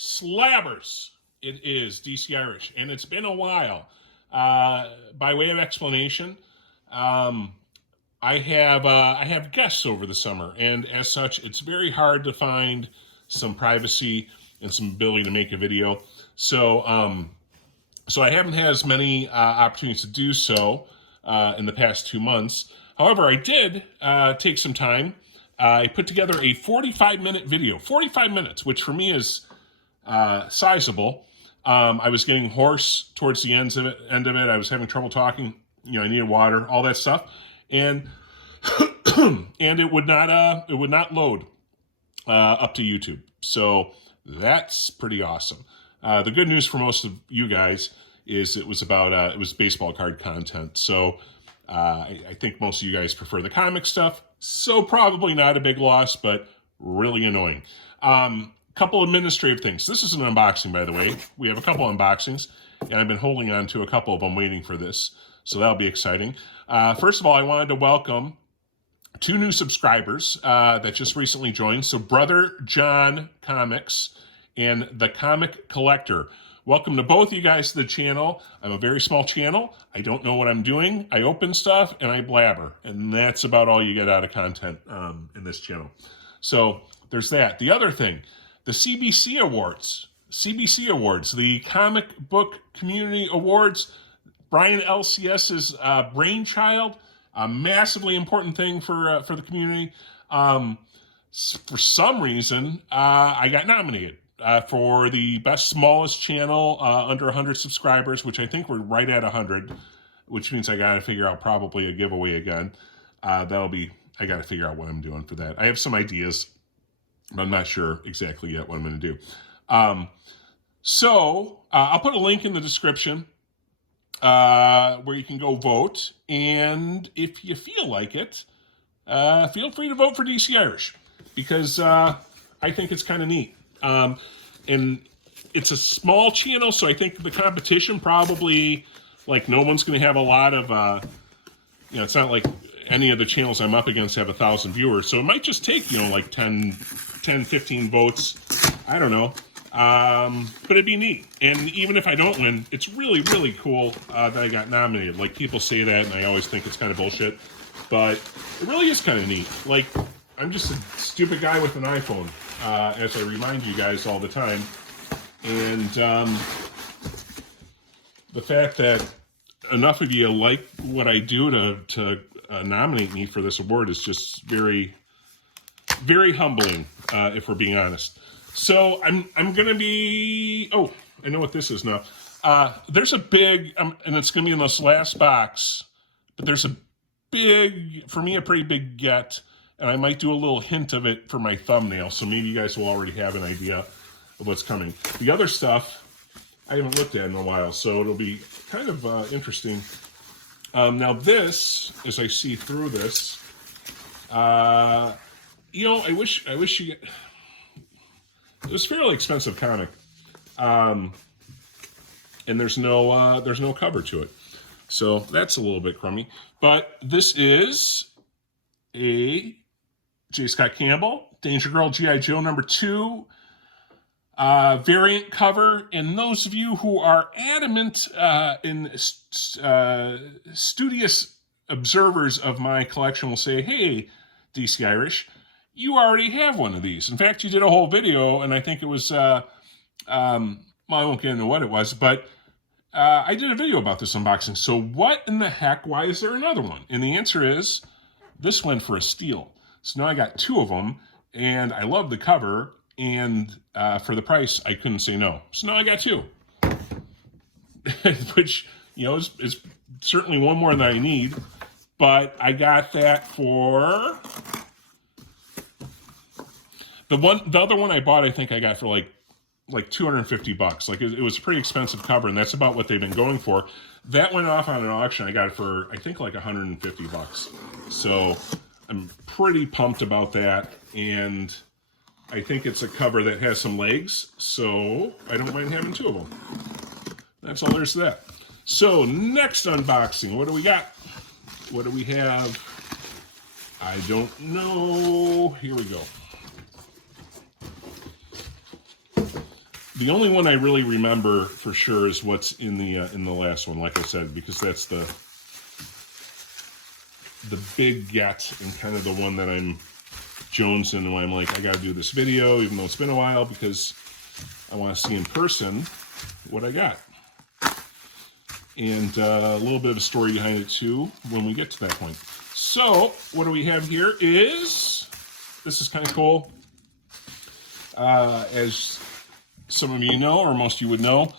Slabbers. It is DC Irish, and it's been a while. By way of explanation, I have guests over the summer, and as such, it's very hard to find some privacy and some ability to make a video. So I haven't had as many opportunities to do so in the past 2 months. However, I did take some time. I put together a 45-minute video, 45 minutes, which for me is sizable. I was getting hoarse towards the end of it. I was having trouble talking. I needed water, all that stuff, and and it would not load up to YouTube. So that's pretty awesome. The good news for most of you guys is it was baseball card content. So I think most of you guys prefer the comic stuff. So probably not a big loss, but really annoying. Couple administrative things. This is an unboxing, by the way. We have a couple unboxings, and I've been holding on to a couple of them waiting for this. So that'll be exciting. First of all, I wanted to welcome 2 new subscribers that just recently joined. So Brother John Comics and The Comic Collector. Welcome to both of you guys to the channel. I'm a very small channel. I don't know what I'm doing. I open stuff and I blabber. And that's about all you get out of content in this channel. So there's that. The other thing, the CBC Awards. CBC Awards, the Comic Book Community Awards. Brian LCS's brainchild. A massively important thing for the community. For some reason, I got nominated. For the best smallest channel under 100 subscribers, which I think we're right at 100, which means I got to figure out probably a giveaway again. I got to figure out what I'm doing for that. I have some ideas, but I'm not sure exactly yet what I'm going to do. So I'll put a link in the description where you can go vote. And if you feel like it, feel free to vote for DC Irish, because I think it's kind of neat. And it's a small channel, so I think the competition probably, like, no one's going to have a lot of, it's not like any of the channels I'm up against have 1,000 viewers. So it might just take, like 10, 15 votes. I don't know. But it'd be neat. And even if I don't win, it's really, really cool that I got nominated. Like, people say that, and I always think it's kind of bullshit. But it really is kind of neat. Like, I'm just a stupid guy with an iPhone. As I remind you guys all the time. And the fact that enough of you like what I do to nominate me for this award is just very, very humbling, if we're being honest. So I'm going to be... Oh, I know what this is now. There's a big... and it's going to be in this last box. But there's a big... For me, a pretty big get... And I might do a little hint of it for my thumbnail, so maybe you guys will already have an idea of what's coming. The other stuff, I haven't looked at in a while, so it'll be kind of interesting. Now this, as I see through this, I wish you get... It was a fairly expensive comic, and there's no cover to it, so that's a little bit crummy. But this is a J. Scott Campbell, Danger Girl G.I. Joe #2 variant cover. And those of you who are adamant and studious observers of my collection will say, hey, DC Irish, you already have one of these. In fact, you did a whole video, and I think it was, well, I won't get into what it was, but I did a video about this unboxing. So what in the heck, why is there another one? And the answer is, this went for a steal. So now I got 2 of them, and I love the cover, and for the price, I couldn't say no. So now I got 2, which, is certainly one more than I need, but I got that for... The other one I bought, I think I got for like $250. Like, it was a pretty expensive cover, and that's about what they've been going for. That went off on an auction. I got it for, I think, like $150. So I'm pretty pumped about that, and I think it's a cover that has some legs, so I don't mind having 2 of them. That's all there's to that. So next unboxing, what do we got? What do we have? I don't know. Here we go. The only one I really remember for sure is what's in the last one, like I said, because that's the big get and kind of the one that I'm jonesing, and I'm like, I got to do this video, even though it's been a while, because I want to see in person what I got. And a little bit of a story behind it too when we get to that point. So what do we have here is, this is kind of cool. As some of you know, or most of you would know,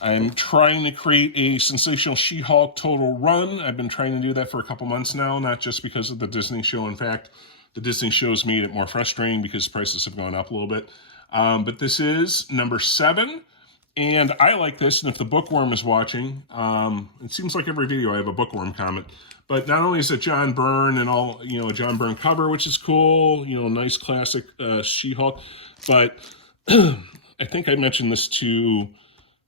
I'm trying to create a Sensational She-Hulk total run. I've been trying to do that for a couple months now, not just because of the Disney show. In fact, the Disney show's made it more frustrating because prices have gone up a little bit. But this is number 7. And I like this, and if the bookworm is watching, it seems like every video I have a bookworm comment. But not only is it John Byrne and all, you know, a John Byrne cover, which is cool, you know, nice classic She-Hulk. But I think I mentioned this to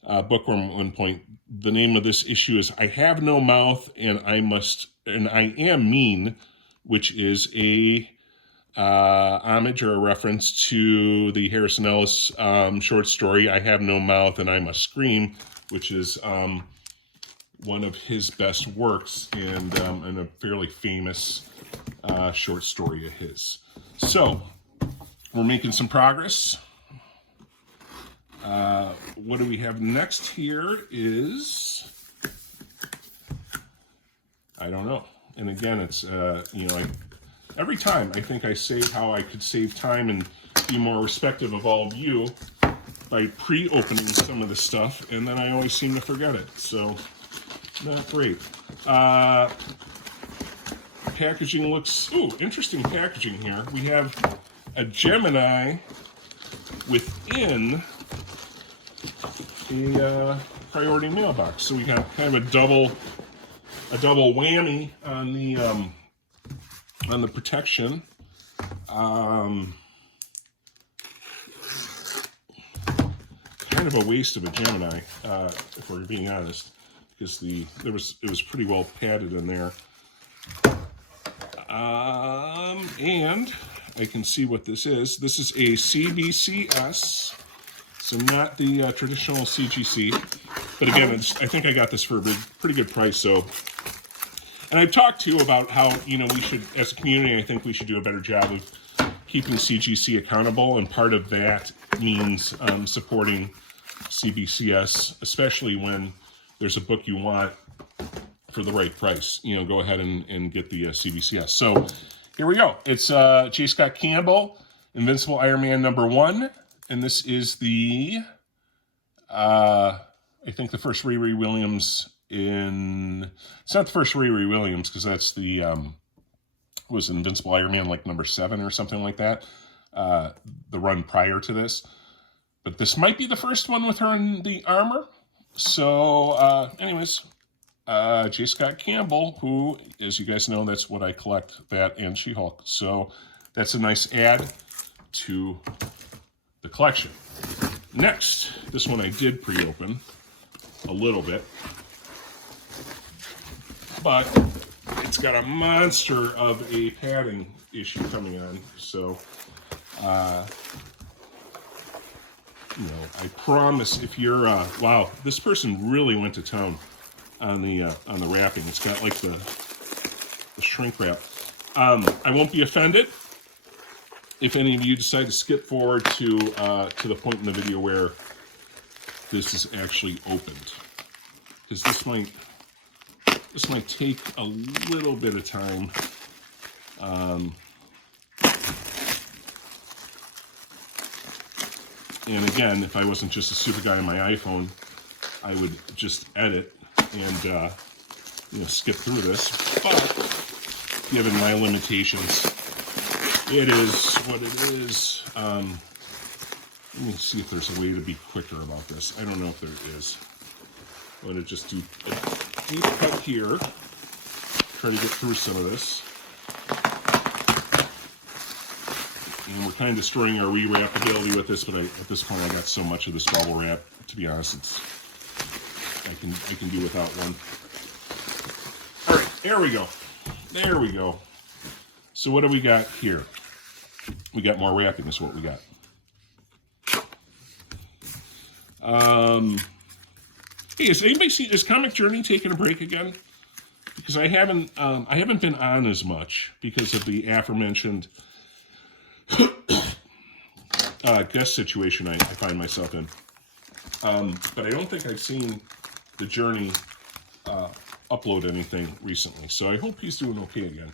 Bookworm at one point. The name of this issue is "I Have No Mouth and I Am Mean," which is a homage or a reference to the Harrison Ellis short story "I Have No Mouth and I Must Scream," which is one of his best works and a fairly famous short story of his. So we're making some progress. What do we have next here is, I don't know. And again, it's, you know, every time I think I say how I could save time and be more respectful of all of you by pre-opening some of the stuff, and then I always seem to forget it. So, not great. Packaging looks, ooh, interesting packaging here. We have a Gemini within a priority mailbox. So we got kind of a double whammy on the protection. Kind of a waste of a Gemini, if we're being honest, because it was pretty well padded in there. And I can see what this is. This is a CBCS, so not the traditional CGC. But again, I think I got this for a pretty good price. So, and I've talked too about how, you know, we should, as a community, I think we should do a better job of keeping CGC accountable, and part of that means supporting CBCS, especially when there's a book you want for the right price. You know, go ahead and get the CBCS. So here we go. It's J. Scott Campbell, Invincible Iron Man #1, and this is the, I think the first Riri Williams it's not the first Riri Williams, because that's the, was Invincible Iron Man like #7 or something like that, the run prior to this. But this might be the first one with her in the armor. So, anyways, J. Scott Campbell, who, as you guys know, that's what I collect, that and She-Hulk. So that's a nice add to the collection. Next, this one I did pre-open a little bit, but it's got a monster of a padding issue coming on. So, you know, I promise if you're, wow, this person really went to town on the wrapping. It's got like the shrink wrap. I won't be offended if any of you decide to skip forward to the point in the video where this is actually opened, because this might take a little bit of time. And again, if I wasn't just a super guy on my iPhone, I would just edit and you know, skip through this. But given my limitations, it is what it is. Let me see if there's a way to be quicker about this. I don't know if there is. I'm going to just do a deep cut here, try to get through some of this. And we're kind of destroying our rewrap ability with this, but at this point I got so much of this bubble wrap, to be honest, I can do without one. All right, there we go. There we go. So what do we got here? We got more wrapping is what we got. Hey, has anybody seen, is Comic Journey taking a break again? Because I haven't been on as much because of the aforementioned guest situation I find myself in. But I don't think I've seen the Journey upload anything recently. So I hope he's doing okay again.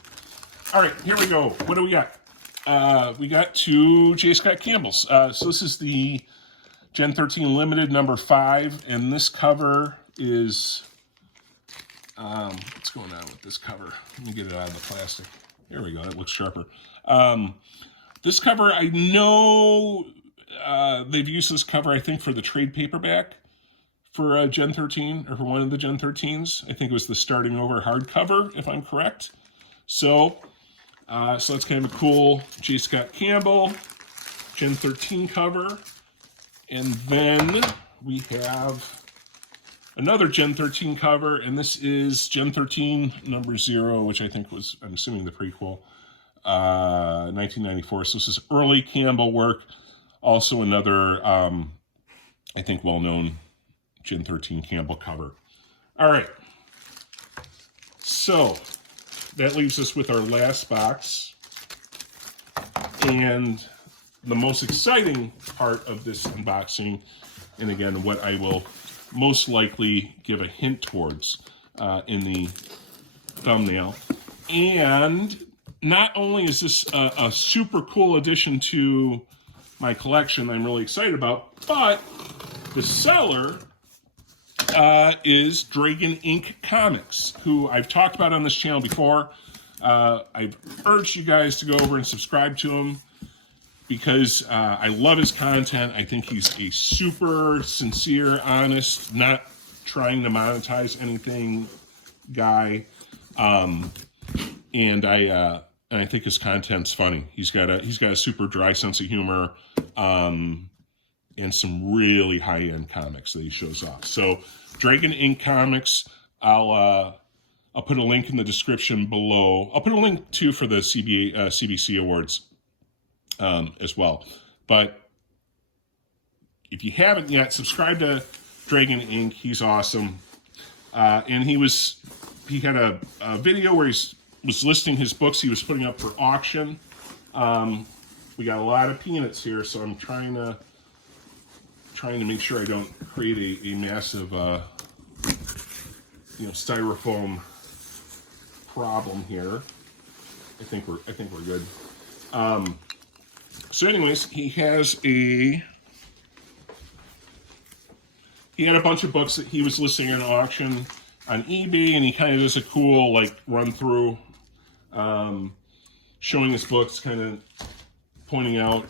All right, here we go. What do we got? We got two J. Scott Campbells. So this is the Gen 13 Limited number 5, and this cover is, what's going on with this cover? Let me get it out of the plastic. There we go, it looks sharper. This cover, I know they've used this cover, I think, for the trade paperback for Gen 13, or for one of the Gen 13s. I think it was the Starting Over hardcover, if I'm correct. So that's kind of a cool J. Scott Campbell Gen 13 cover. And then we have another Gen 13 cover, and this is Gen 13 number 0, which I think was, I'm assuming, the prequel, 1994. So this is early Campbell work. Also another, I think, well-known Gen 13 Campbell cover. All right. So that leaves us with our last box. And the most exciting part of this unboxing, and again, what I will most likely give a hint towards in the thumbnail. And not only is this a super cool addition to my collection I'm really excited about, but the seller is Dragon Ink Comics, who I've talked about on this channel before. I've urged you guys to go over and subscribe to him, because I love his content. I think he's a super sincere, honest, not trying to monetize anything guy. And I think his content's funny. He's got a super dry sense of humor, and some really high-end comics that he shows off. So Dragon Ink Comics, I'll put a link in the description below. I'll put a link too for the CBC Awards as well. But if you haven't yet, subscribe to Dragon Ink. He's awesome. And he had a video where he was listing his books he was putting up for auction. We got a lot of peanuts here, so I'm trying to make sure I don't create a massive styrofoam problem here. I think we're good. So anyways, he had a bunch of books that he was listing at an auction on eBay, and he kind of does a cool run through, showing his books, kind of pointing out,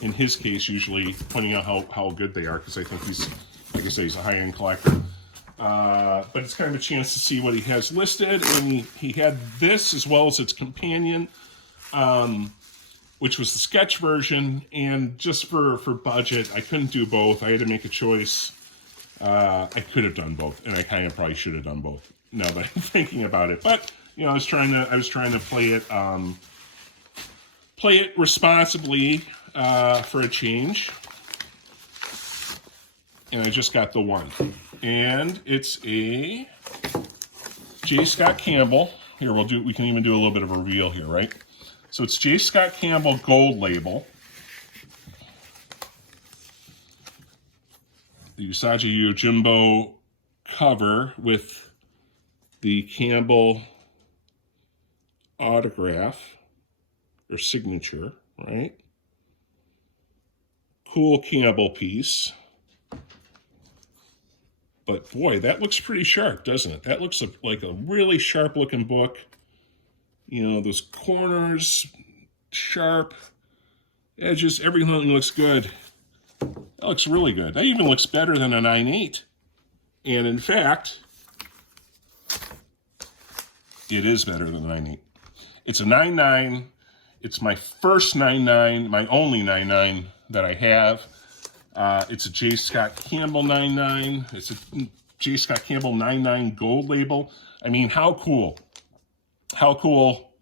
in his case, usually pointing out how good they are, because I think he's, like I say, he's a high-end collector. But it's kind of a chance to see what he has listed, and he had this as well as its companion, which was the sketch version, and just for budget, I couldn't do both. I had to make a choice. I could have done both, and I kind of probably should have done both, now that I'm thinking about it. But I was trying to play it responsibly for a change, and I just got the one, and it's a J. Scott Campbell. Here, we can even do a little bit of a reveal here, right? So it's J. Scott Campbell gold label. The Usagi Yojimbo cover with the Campbell autograph or signature, right? Cool Campbell piece. But boy, that looks pretty sharp, doesn't it? That looks like a really sharp looking book. Those corners, sharp edges, everything looks good. That looks really good. That even looks better than a 9.8. And in fact, it is better than a 9.8. It's a 9.9. It's my first 9.9, my only 9.9 that I have. It's a J. Scott Campbell 9.9. It's a J. Scott Campbell 9.9 gold label. I mean, how cool. How cool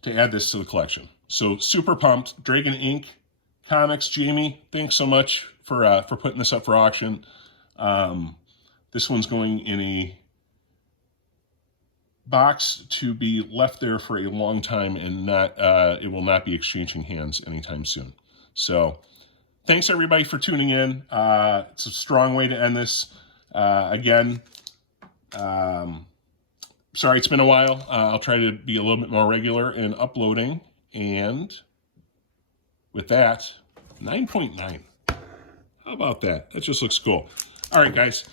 to add this to the collection. So super pumped. Dragon Ink Comics. Jamie, thanks so much for putting this up for auction. This one's going in a box to be left there for a long time, and not it will not be exchanging hands anytime soon. So thanks everybody for tuning in. It's a strong way to end this. Again, sorry it's been a while. I'll try to be a little bit more regular in uploading. And with that, 9.9. How about that? That just looks cool. All right, guys,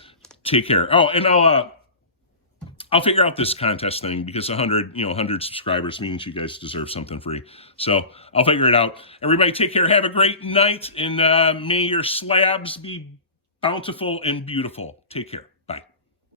take care. Oh, and I'll figure out this contest thing, because 100 subscribers means you guys deserve something free. So I'll figure it out. Everybody take care. Have a great night, and may your slabs be bountiful and beautiful. Take care.